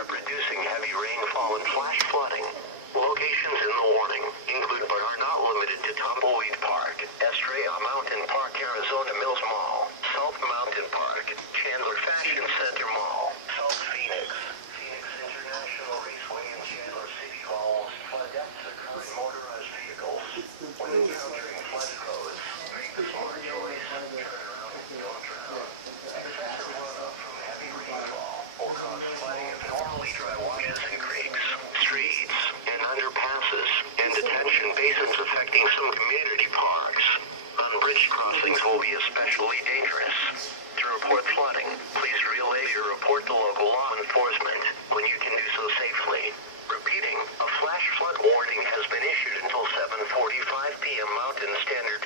start producing heavy rainfall and flash flooding. Locations in the warning include but are not limited to Tumbleweed Park, Estrella Mountain Park, Arizona Mills Mall, South Mountain Park, Chandler Fashion Center Mall, South Phoenix, Phoenix International Raceway, and Chandler City Hall. Flood deaths occur in motorized vehicles. When encountering flood codes, make the smart choice. Turn around and don't drown. Excessive runoff from heavy rainfall will cause flooding of normally dry washes and creeks, streets, and underpasses, and detention basins affecting some community parks. Unbridged crossings will be especially dangerous. To report flooding, please relay your report to local law enforcement when you can do so safely. Repeating, a flash flood warning has been issued until 7:45 p.m. Mountain Standard